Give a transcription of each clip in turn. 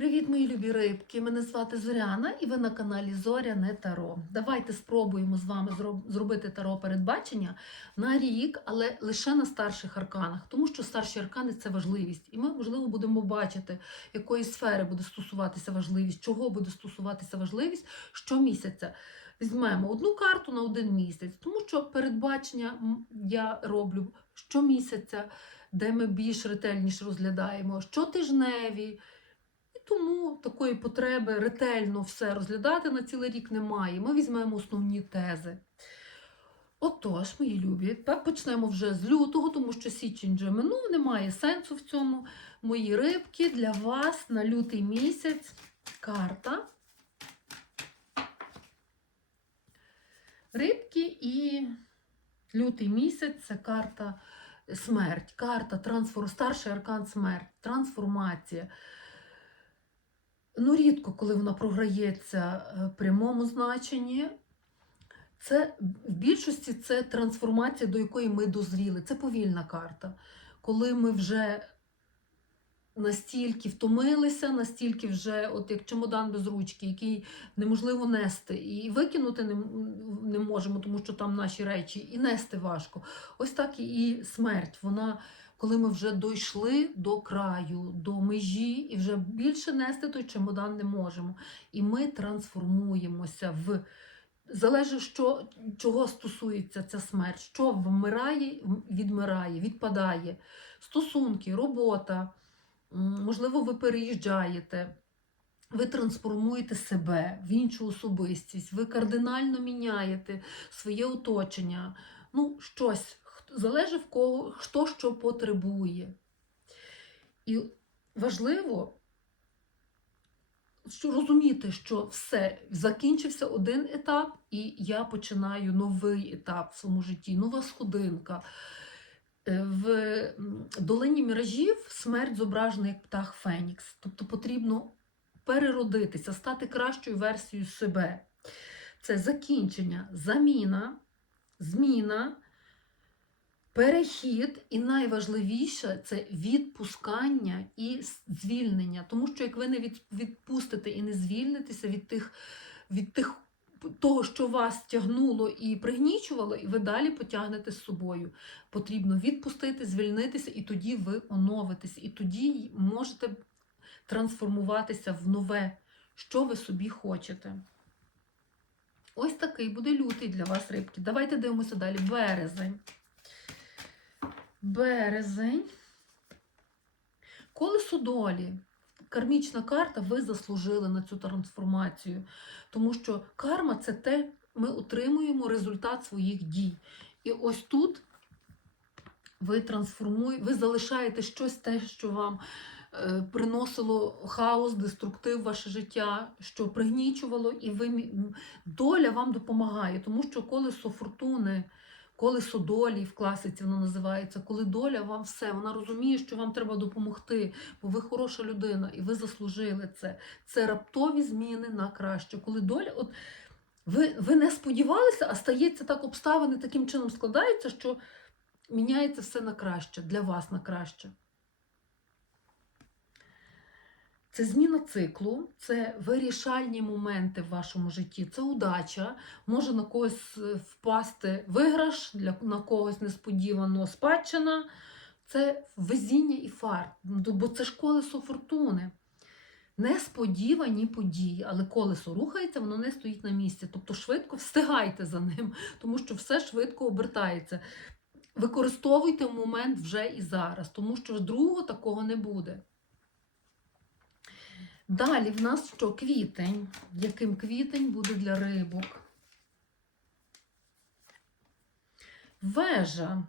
Привіт, мої любі рибки! Мене звати Зоряна і ви на каналі Зоряне Таро. Давайте спробуємо з вами зробити таро передбачення на рік, але лише на старших арканах, тому що старші аркани це важливість. І ми, можливо, будемо бачити, якої сфери буде стосуватися важливість, чого буде стосуватися важливість щомісяця. Візьмемо одну карту на один місяць, тому що передбачення я роблю щомісяця, де ми більш ретельніше розглядаємо щотижневі. Тому такої потреби ретельно все розглядати на цілий рік немає. Ми візьмемо основні тези. Отож, мої любі, так почнемо вже з лютого, тому що січень вже минув, немає сенсу в цьому. Мої рибки для вас на лютий місяць карта. Рибки і лютий місяць це карта смерть, карта трансфор, старший аркан смерть, трансформація. Ну, рідко, коли вона програється е, в прямому значенні. Це в більшості це трансформація, до якої ми дозріли. Це повільна карта. Коли ми вже настільки втомилися, настільки вже, от як чемодан без ручки, який неможливо нести, і викинути не, не можемо, тому що там наші речі, і нести важко. Ось так і смерть. Вона, коли ми вже дійшли до краю, до межі, і вже більше нести той чемодан не можемо. І ми трансформуємося в. Залежить, що, чого стосується ця смерть, що вмирає, відмирає, відпадає. Стосунки, робота, можливо, ви переїжджаєте, ви трансформуєте себе в іншу особистість, ви кардинально міняєте своє оточення. Ну, щось залежить в кого, хто що потребує. І важливо розуміти, що все закінчився один етап, і я починаю новий етап в своєму житті, нова сходинка. Е, В долині міражів смерть зображена як птах Фенікс. Тобто потрібно переродитися, стати кращою версією себе. Це закінчення, заміна, зміна, перехід, і найважливіше це відпускання і звільнення. Тому що як ви не відпустите і не звільнитеся від тих, від тих того, що вас тягнуло і пригнічувало, і ви далі потягнете з собою. Потрібно відпустити, звільнитися, і тоді ви оновитесь, і тоді можете трансформуватися в нове, що ви собі хочете. Ось такий буде лютий для вас, рибки. Давайте дивимося далі. Березень. Березень. Колесо долі. Кармічна карта, ви заслужили на цю трансформацію. Тому що карма це те, ми отримуємо результат своїх дій. І ось тут ви трансформуєте, ви залишаєте щось те, що вам е, приносило хаос, деструктив ваше життя, що пригнічувало, і ви, доля вам допомагає, тому що колесо фортуни, колесо долі в класиці воно називається, коли доля вам все, вона розуміє, що вам треба допомогти, бо ви хороша людина, і ви заслужили це. Це раптові зміни на краще. Коли доля, от ви, ви не сподівалися, а стається так, обставини таким чином складаються, що міняється все на краще, для вас на краще. Це зміна циклу, це вирішальні моменти в вашому житті, це удача. Може на когось е, впасти виграш, для, на когось несподівано спадщина. Це везіння і фарт, Ну, бо це ж колесо фортуни. Несподівані події, але колесо рухається, воно не стоїть на місці. Тобто швидко встигайте за ним, тому що все швидко обертається. Використовуйте момент вже і зараз, тому що другого такого не буде. Далі в нас що? Квітень. Яким квітень буде для рибок? Вежа.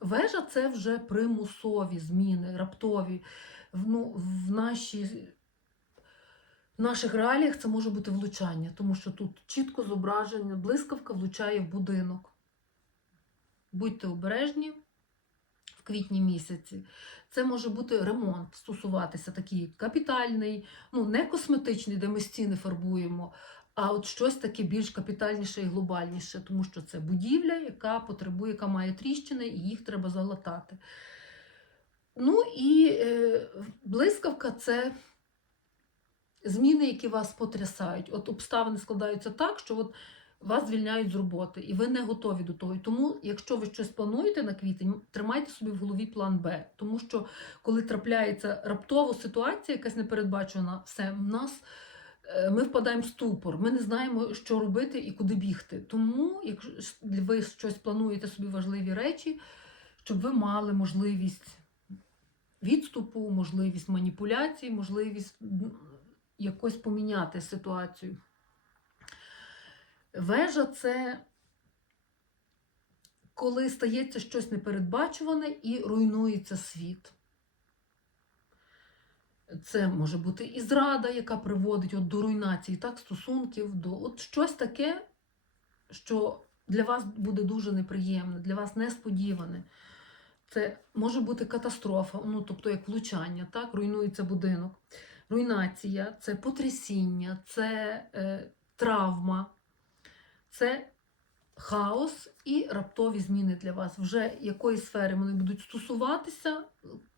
Вежа це вже примусові зміни, раптові. Ну, в, нашій, в наших реаліях це може бути влучання, тому що тут чітко зображення, блискавка влучає в будинок. Будьте обережні квітні місяці. Це може бути ремонт, стосуватися такий капітальний, ну не косметичний, де ми стіни фарбуємо, а от щось таке більш капітальніше і глобальніше, тому що це будівля, яка потребує, яка має тріщини, і їх треба залатати. Ну і е, блискавка це зміни, які вас потрясають. От обставини складаються так, що от вас звільняють з роботи, і ви не готові до того. І Тому, якщо ви щось плануєте на квітень, тримайте собі в голові план Б. Тому що коли трапляється раптово ситуація, якась непередбачена, все в нас. е, Ми впадаємо в ступор, ми не знаємо, що робити і куди бігти. Тому, якщо ви щось плануєте собі важливі речі, щоб ви мали можливість відступу, можливість маніпуляцій, можливість якось поміняти ситуацію. Вежа це коли стається щось непередбачуване і руйнується світ. Це може бути і зрада, яка приводить от до руйнації так, стосунків, до от щось таке, що для вас буде дуже неприємне, для вас несподіване. Це може бути катастрофа, ну тобто як влучання, так, руйнується будинок. Руйнація це потрясіння, це е, травма, це хаос і раптові зміни для вас. Вже якої сфери вони будуть стосуватися,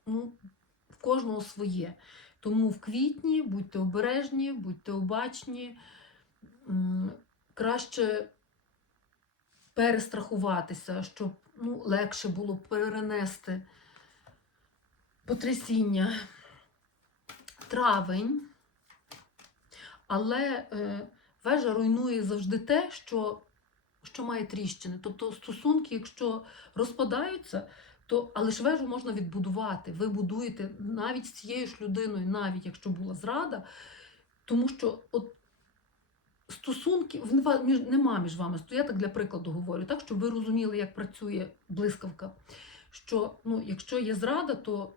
ну, в кожного своє. Тому в квітні будьте обережні, будьте обачні, краще перестрахуватися, щоб ну, легше було перенести потрясіння. Травень, але е, вежа руйнує завжди те, що, що має тріщини. Тобто стосунки, якщо розпадаються, то але ж вежу можна відбудувати. Ви будуєте навіть з цією ж людиною, навіть якщо була зрада, тому що от стосунки між, нема між вами. Я так для прикладу говорю, так, щоб ви розуміли, як працює блискавка. Що ну, якщо є зрада, то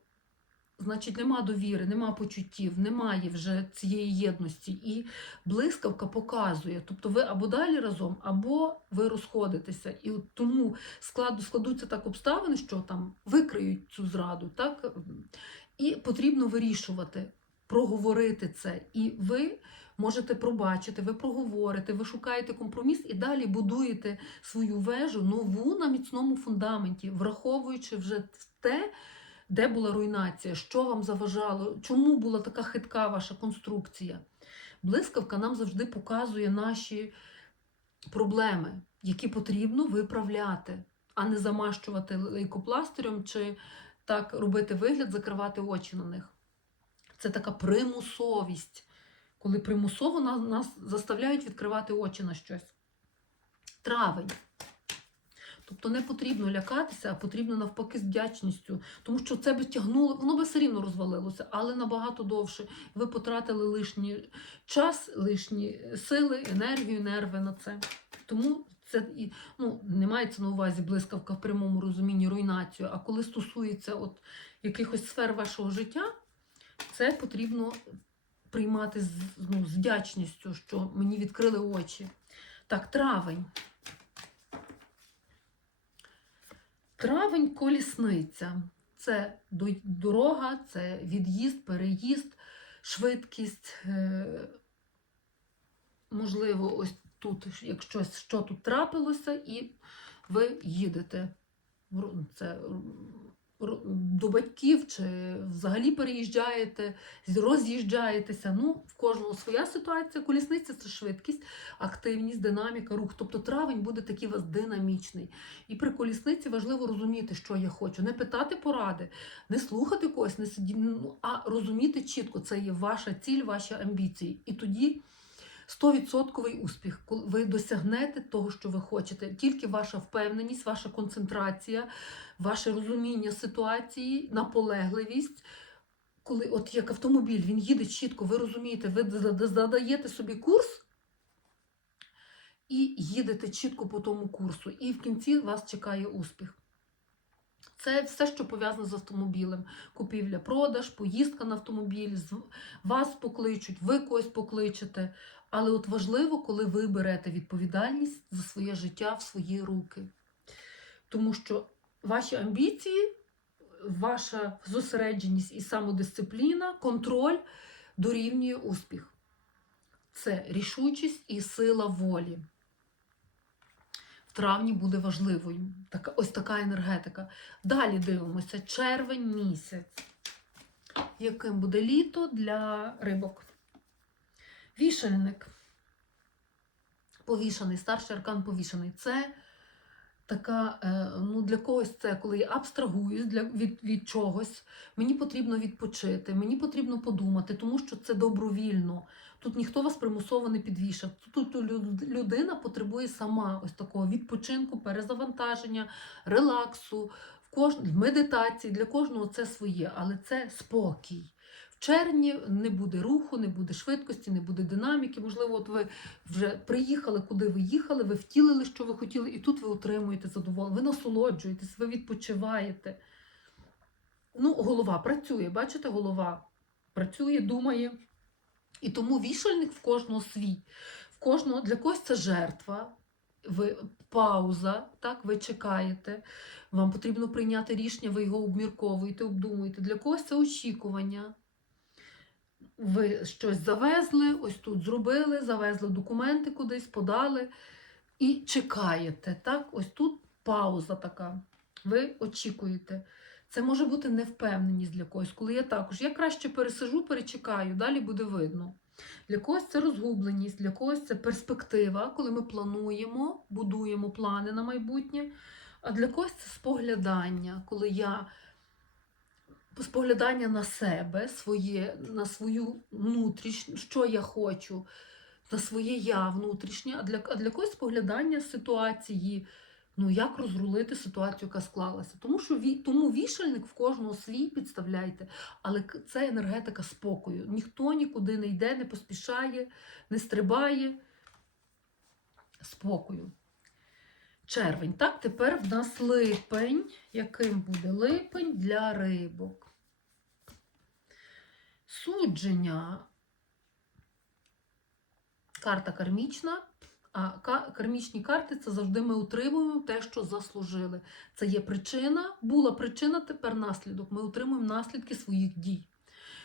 значить нема довіри, нема почуттів, немає вже цієї єдності. І блискавка показує. Тобто ви або далі разом, або ви розходитеся. І от тому складу, складуться так обставини, що там викриють цю зраду, так? І потрібно вирішувати, проговорити це. І ви можете пробачити, ви проговорите, ви шукаєте компроміс і далі будуєте свою вежу нову на міцному фундаменті, враховуючи вже те, де була руйнація, що вам заважало, чому була така хитка ваша конструкція. Блискавка нам завжди показує наші проблеми, які потрібно виправляти, а не замащувати лейкопластирем чи так робити вигляд, закривати очі на них. Це така примусовість, коли примусово нас заставляють відкривати очі на щось. Травень. Тобто не потрібно лякатися, а потрібно навпаки з вдячністю. Тому що це би тягнуло, воно би все рівно розвалилося, але набагато довше. Ви потратили лишній час, лишні сили, енергію, нерви на це. Тому це і ну, не мається на увазі блискавка в прямому розумінні руйнацію. А коли стосується от якихось сфер вашого життя, це потрібно приймати з, ну, з вдячністю, що мені відкрили очі. Так, травень. Травень колісниця. Це дорога, це від'їзд, переїзд, швидкість. е, Можливо, ось тут, якщо що тут трапилося, і ви їдете це, до батьків чи взагалі переїжджаєте, роз'їжджаєтеся. Ну, в кожного своя ситуація. Колісниця це швидкість, активність, динаміка, рух. Тобто травень буде такий у вас динамічний. І при колісниці важливо розуміти, що я хочу. Не питати поради, не слухати когось, не сидіти, ну, а розуміти чітко, це є ваша ціль, ваші амбіції. І тоді 100% успіх, ви досягнете того, що ви хочете. Тільки ваша впевненість, ваша концентрація, ваше розуміння ситуації, наполегливість. Коли от як автомобіль, він їде чітко, ви розумієте, ви задаєте собі курс і їдете чітко по тому курсу. І в кінці вас чекає успіх. Це все, що пов'язано з автомобілем. Купівля, продаж, поїздка на автомобіль, вас покличуть, ви когось покличете. Але от важливо, коли ви берете відповідальність за своє життя в свої руки. Тому що ваші амбіції, ваша зосередженість і самодисципліна, контроль дорівнює успіх. Це рішучість і сила волі. Травні буде важливою. Така, ось така енергетика. Далі дивимося червень місяць. Яким буде літо для рибок? Вішальник. Повішаний, старший аркан повішаний. Це така, е, ну для когось це, коли я абстрагуюсь для, від, від чогось, мені потрібно відпочити, мені потрібно подумати, тому що це добровільно. Тут ніхто вас примусово не підвішав. Тут лю- людина потребує сама ось такого відпочинку, перезавантаження, релаксу, в кож... медитації. Для кожного це своє, але це спокій. В червні не буде руху, не буде швидкості, не буде динаміки. Можливо, от ви вже приїхали, куди ви їхали, ви втілили, що ви хотіли, і тут ви отримуєте задоволення, ви насолоджуєтесь, ви відпочиваєте. Ну, голова працює, бачите, голова працює, думає. І тому вішальник в кожного свій. В кожного, для когось це жертва, ви, пауза, так, ви чекаєте, вам потрібно прийняти рішення, ви його обмірковуєте, обдумуєте. Для когось це очікування. Ви щось завезли, ось тут зробили, завезли документи кудись, подали і чекаєте. Так? Ось тут пауза така. Ви очікуєте. Це може бути невпевненість для когось, коли я також. Я краще пересижу, перечекаю, далі буде видно. Для когось це розгубленість, для когось це перспектива, коли ми плануємо, будуємо плани на майбутнє. А для когось це споглядання, коли я споглядання на себе, своє, на свою внутрішню, що я хочу, на своє я внутрішнє, а для, а для когось споглядання ситуації, ну як розрулити ситуацію, яка склалася. Тому що тому вішальник в кожного свій підставляйте, але це енергетика спокою. Ніхто нікуди не йде, не поспішає, не стрибає. Спокою. Червень. Так, тепер в нас липень. Яким буде липень для рибок? Судження. Карта кармічна. А ка- кармічні карти це завжди ми утримуємо те, що заслужили. Це є причина, була причина, тепер наслідок. Ми утримуємо наслідки своїх дій.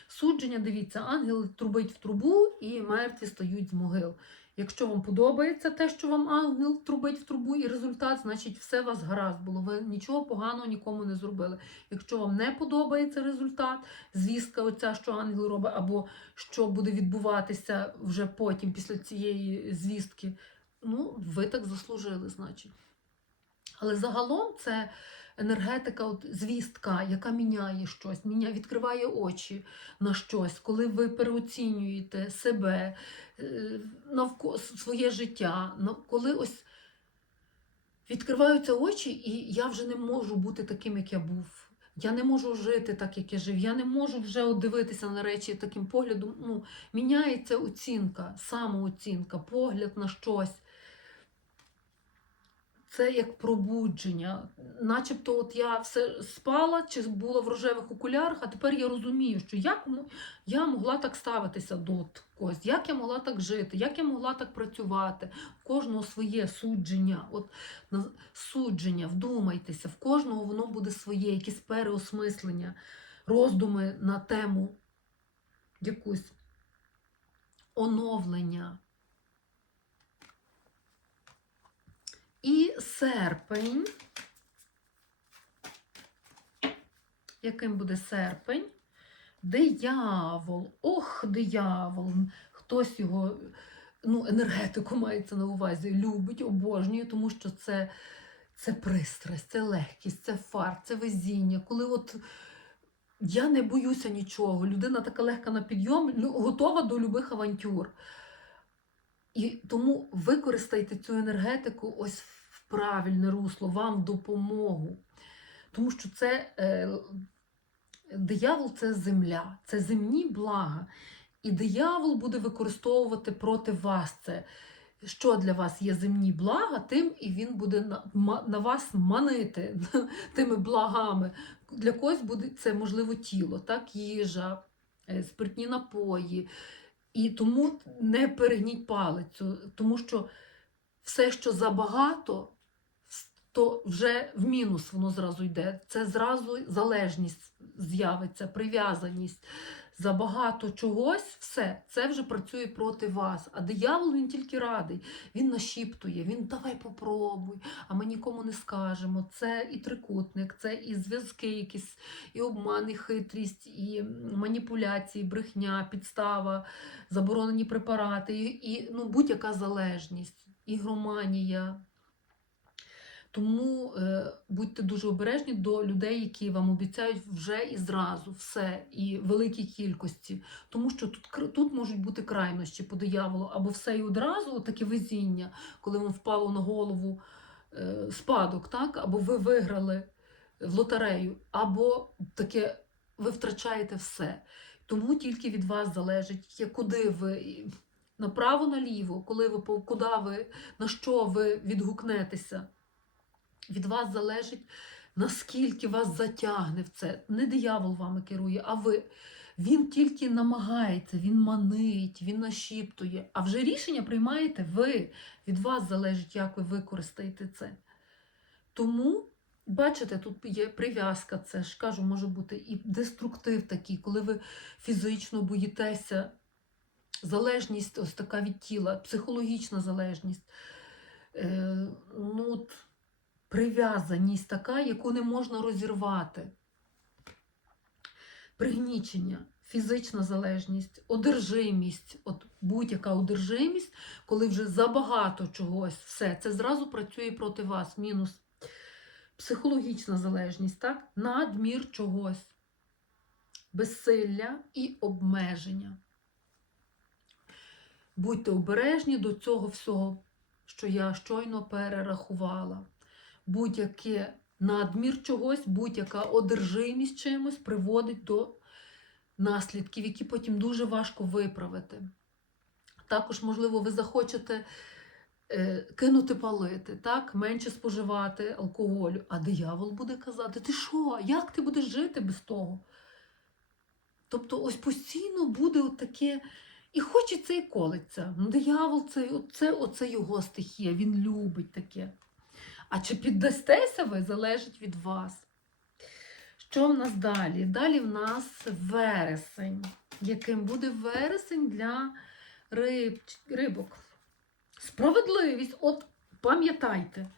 Судження, дивіться, ангел трубить в трубу і мертві стають з могил. Якщо вам подобається те, що вам ангел трубить в трубу і результат, значить все вас гаразд було. Ви нічого поганого нікому не зробили. Якщо вам не подобається результат, звістка, оця, що ангел робить, або що буде відбуватися вже потім, після цієї звістки, ну, ви так заслужили, значить. Але загалом це енергетика, от, звістка, яка міняє щось, міняє, відкриває очі на щось, коли ви переоцінюєте себе, е, навко своє життя, коли ось відкриваються очі, і я вже не можу бути таким, як я був. Я не можу жити так, як я жив. Я не можу вже дивитися на речі таким поглядом. Ну, міняється оцінка, самооцінка, погляд на щось. Це як пробудження. Начебто, от я все спала чи була в рожевих окулярах, а тепер я розумію, що як я могла так ставитися до когось, як я могла так жити, як я могла так працювати. У кожного своє судження. От судження, вдумайтеся, в кожного воно буде своє, якісь переосмислення, роздуми на тему якусь оновлення. І серпень. Яким буде серпень? Диявол. Ох, диявол. Хтось його, ну, енергетику мається на увазі, любить, обожнює, тому що це, це пристрасть, це легкість, це фарт, це везіння. Коли от я не боюся нічого, людина така легка на підйом, готова до любих авантюр. І тому використайте цю енергетику ось правильне русло, вам допомогу. Тому що це е, диявол це земля, це земні блага. І диявол буде використовувати проти вас це. Що для вас є земні блага, тим і він буде на, на вас манити тими благами. Для когось буде це можливо тіло, так, їжа, е, спиртні напої. І тому не перегніть палицю, тому що все, що забагато, то вже в мінус воно зразу йде. Це зразу залежність з'явиться, прив'язаність, забагато чогось, все, це вже працює проти вас. А диявол він тільки радий, він нашіптує, він давай попробуй, а ми нікому не скажемо. Це і трикутник, це і зв'язки, якісь, і обман, і хитрість, і маніпуляції, брехня, підстава, заборонені препарати, і, і ну, будь-яка залежність, ігроманія. Тому е, будьте дуже обережні до людей, які вам обіцяють вже і зразу все, і в великій кількості. Тому що тут, тут можуть бути крайнощі по дияволу, або все і одразу, таке везіння, коли вам впало на голову е, спадок, так? або ви виграли в лотерею, або таке ви втрачаєте все. Тому тільки від вас залежить, куди ви направо, наліво, коли ви куди ви, на що ви відгукнетеся. Від вас залежить, наскільки вас затягне в це. Не диявол вами керує, а ви. Він тільки намагається, він манить, він нашіптує. А вже рішення приймаєте ви. Від вас залежить, як ви використаєте це. Тому, бачите, тут є прив'язка, це ж кажу, може бути і деструктив такий, коли ви фізично боїтеся. Залежність ось така від тіла, психологічна залежність. Е, ну, от, прив'язаність така, яку не можна розірвати. Пригнічення, фізична залежність, одержимість, от будь-яка одержимість, коли вже забагато чогось, все, це зразу працює проти вас. Мінус психологічна залежність, так? надмір чогось, безсилля і обмеження. Будьте обережні до цього всього, що я щойно перерахувала будь-яке надмір чогось, будь-яка одержимість чимось приводить до наслідків, які потім дуже важко виправити. Також, можливо, ви захочете е, кинути палити, так? менше споживати алкоголю, а диявол буде казати: ти що, як ти будеш жити без того? Тобто, ось постійно буде таке. І хочеться і колиться. Ну, диявол це, це, оце його стихія, він любить таке. А чи піддастеся ви, залежить від вас. Що в нас далі? Далі в нас вересень. Яким буде вересень для риб... рибок? Справедливість. От пам'ятайте.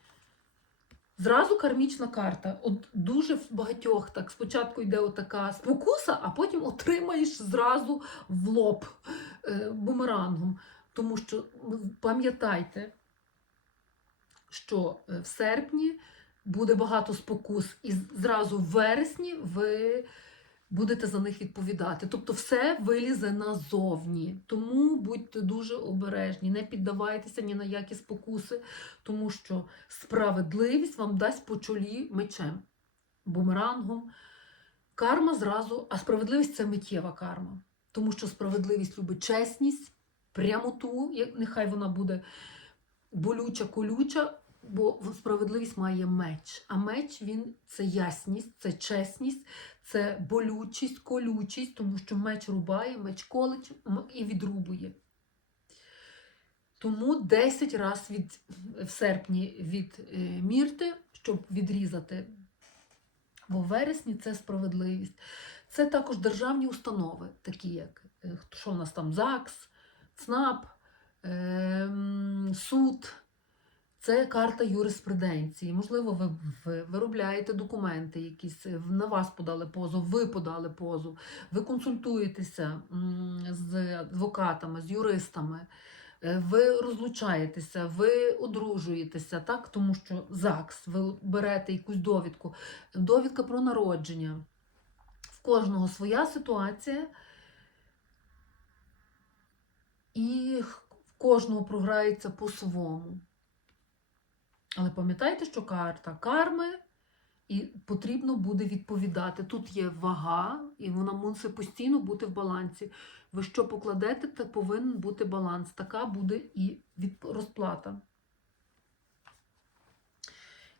Зразу кармічна карта. От дуже в багатьох так. Спочатку йде отака спокуса, а потім отримаєш зразу в лоб е, бумерангом. Тому що ну, пам'ятайте, що е, в серпні буде багато спокус, і зразу в вересні ви будете за них відповідати. Тобто все вилізе назовні. Тому будьте дуже обережні, не піддавайтеся ні на які спокуси, тому що справедливість вам дасть по чолі мечем, бумерангом. Карма зразу, а справедливість це миттєва карма. Тому що справедливість любить чесність, прямоту, нехай вона буде болюча, колюча, бо справедливість має меч. А меч він це ясність, це чесність, це болючість, колючість, тому що меч рубає, меч колить і відрубує. Тому 10 разів від, в серпні відмірте, щоб відрізати. Бо в вересні це справедливість. Це також державні установи, такі як е, що в нас там ЗАГС, ЦНАП, ем, суд. Це карта юриспруденції. Можливо, ви, ви виробляєте документи, якісь е, на вас подали позов, ви подали позов, ви консультуєтеся з адвокатами, з юристами, е, ви розлучаєтеся, ви одружуєтеся, так? тому що ЗАГС, ви берете якусь довідку, довідка про народження. В кожного своя ситуація. І в кожного програється по-своєму. Але пам'ятайте, що карта карми, і потрібно буде відповідати. Тут є вага, і вона мусить постійно бути в балансі. Ви що покладете, так повинен бути баланс. Така буде і розплата.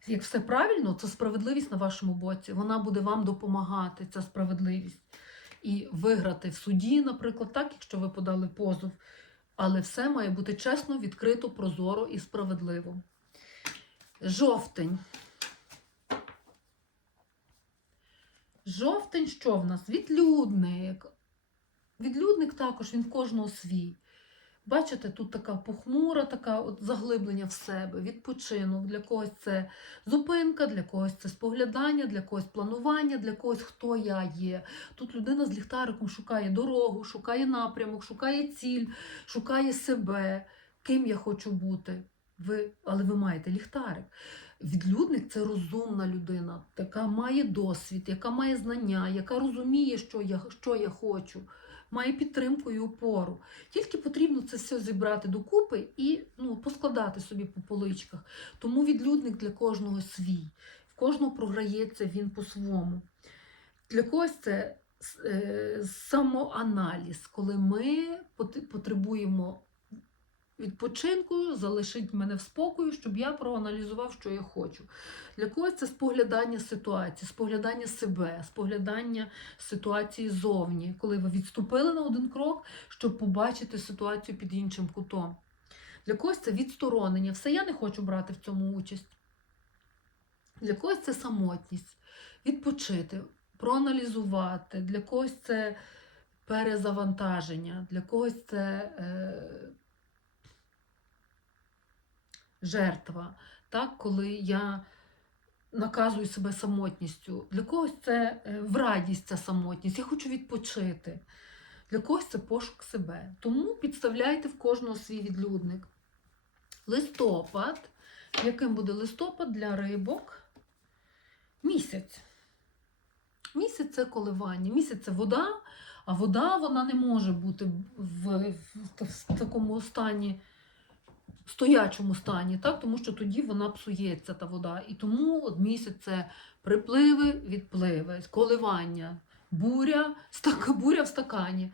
Як все правильно, це справедливість на вашому боці. Вона буде вам допомагати, ця справедливість. І виграти в суді, наприклад, так, якщо ви подали позов. Але все має бути чесно, відкрито, прозоро і справедливо. Жовтень. Жовтень що в нас? Відлюдник. Відлюдник також він в кожного свій. Бачите, тут така похмура, така от заглиблення в себе, відпочинок. Для когось це зупинка, для когось це споглядання, для когось планування, для когось хто я є. Тут людина з ліхтариком шукає дорогу, шукає напрямок, шукає ціль, шукає себе, ким я хочу бути. Ви, але ви маєте ліхтарик. Відлюдник це розумна людина, яка має досвід, яка має знання, яка розуміє, що я, що я хочу, має підтримку і опору. Тільки потрібно це все зібрати докупи і ну, поскладати собі по поличках. Тому відлюдник для кожного свій. В кожного програється він по-своєму. Для когось це е, самоаналіз, коли ми потребуємо відпочинку, залишить мене в спокою, щоб я проаналізував, що я хочу. Для когось це споглядання ситуації, споглядання себе, споглядання ситуації зовні, коли ви відступили на один крок, щоб побачити ситуацію під іншим кутом. Для когось це відсторонення. Все, я не хочу брати в цьому участь. Для когось це самотність, відпочити, проаналізувати. Для когось це перезавантаження, для когось це е, жертва, так, коли я наказую себе самотністю. Для когось це е, в радість ця самотність. Я хочу відпочити. Для когось це пошук себе. Тому підставляйте в кожного свій відлюдник. Листопад. Яким буде листопад для рибок? Місяць. Місяць це коливання. Місяць це вода, а вода вона не може бути в, в, в такому стані, стоячому стані, так? тому що тоді вона псується, та вода. І тому от місяць це припливи, відпливи, коливання, буря, стак, буря в стакані.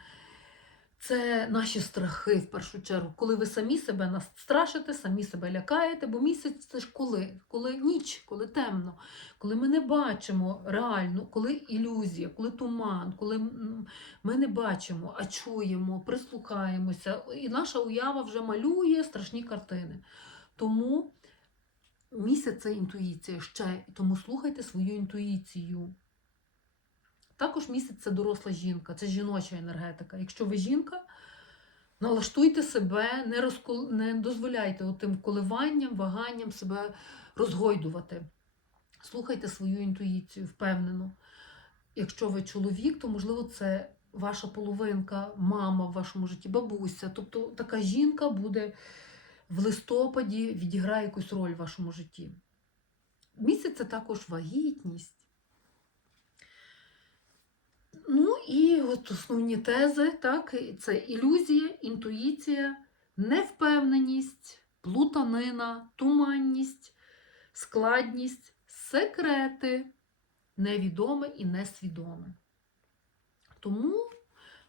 Це наші страхи в першу чергу, коли ви самі себе настрашите, самі себе лякаєте, бо місяць це ж коли? Коли ніч, коли темно, коли ми не бачимо реально, коли ілюзія, коли туман, коли ми не бачимо, а чуємо, прислухаємося, і наша уява вже малює страшні картини. Тому місяць це інтуїція ще, тому слухайте свою інтуїцію. Також місяць це доросла жінка, це жіноча енергетика. Якщо ви жінка, налаштуйте себе, не, розкол... не дозволяйте тим коливанням, ваганням себе розгойдувати. Слухайте свою інтуїцію, впевнено. Якщо ви чоловік, то можливо це ваша половинка, мама в вашому житті, бабуся. Тобто така жінка буде в листопаді відіграє якусь роль в вашому житті. Місяць це також вагітність. Ну і от основні тези, так, це ілюзія, інтуїція, невпевненість, плутанина, туманність, складність, секрети, невідоме і несвідоме. Тому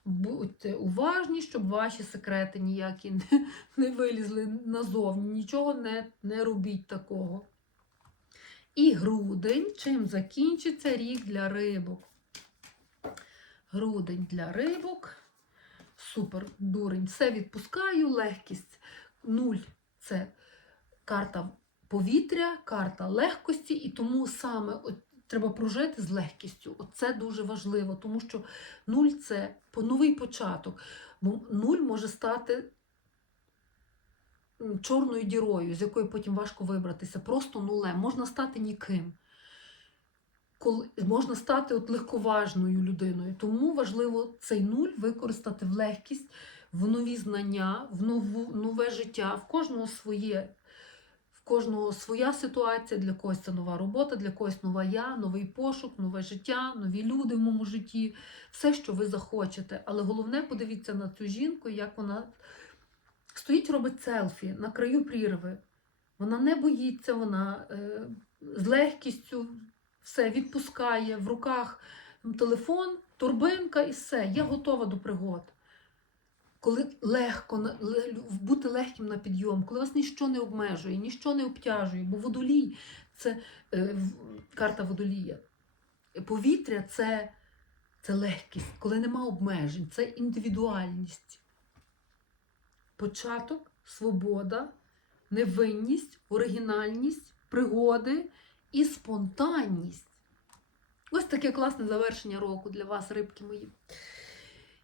будьте уважні, щоб ваші секрети ніякі не, не вилізли назовні, нічого не, не робіть такого. І грудень, чим закінчиться рік для рибок. Грудень для рибок. Супер, дурень. Все відпускаю, легкість. Нуль це карта повітря, карта легкості, і тому саме от, треба прожити з легкістю. Це дуже важливо, тому що нуль це новий початок. Нуль може стати чорною дірою, з якої потім важко вибратися. Просто нулем. Можна стати ніким коли можна стати от легковажною людиною. Тому важливо цей нуль використати в легкість, в нові знання, в нову, нове життя, в кожного своє. Кожного своя ситуація, для когось це нова робота, для когось нова я, новий пошук, нове життя, нові люди в моєму житті, все, що ви захочете. Але головне, подивіться на цю жінку, як вона стоїть, робить селфі на краю прірви. Вона не боїться, вона е, з легкістю все відпускає в руках телефон, торбинка і все. Я готова до пригод. Коли легко бути легким на підйом, коли вас ніщо не обмежує, ніщо не обтяжує, бо водолій це е, карта водолія. Повітря це, це легкість, коли нема обмежень, це індивідуальність. Початок, свобода, невинність, оригінальність, пригоди і спонтанність. Ось таке класне завершення року для вас, рибки мої.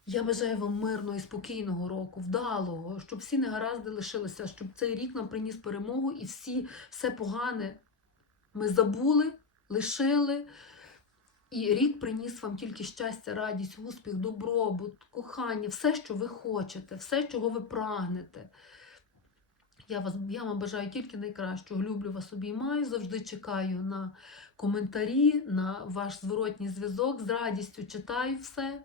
Я бажаю вам мирного і спокійного року, вдалого, щоб всі негаразди лишилися, щоб цей рік нам приніс перемогу і всі, все погане ми забули, лишили. І рік приніс вам тільки щастя, радість, успіх, добробут, кохання, все, що ви хочете, все, чого ви прагнете. Я, вас, я вам бажаю тільки найкращого. Люблю вас обіймаю, завжди чекаю на коментарі, на ваш зворотній зв'язок. З радістю читаю все.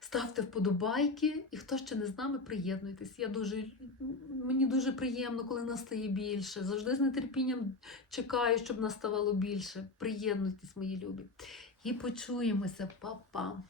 Ставте вподобайки, і хто ще не з нами, приєднуйтесь. Я дуже, мені дуже приємно, коли нас стає більше. Завжди з нетерпінням чекаю, щоб нас ставало більше. Приєднуйтесь, мої любі. І почуємося, Па-па.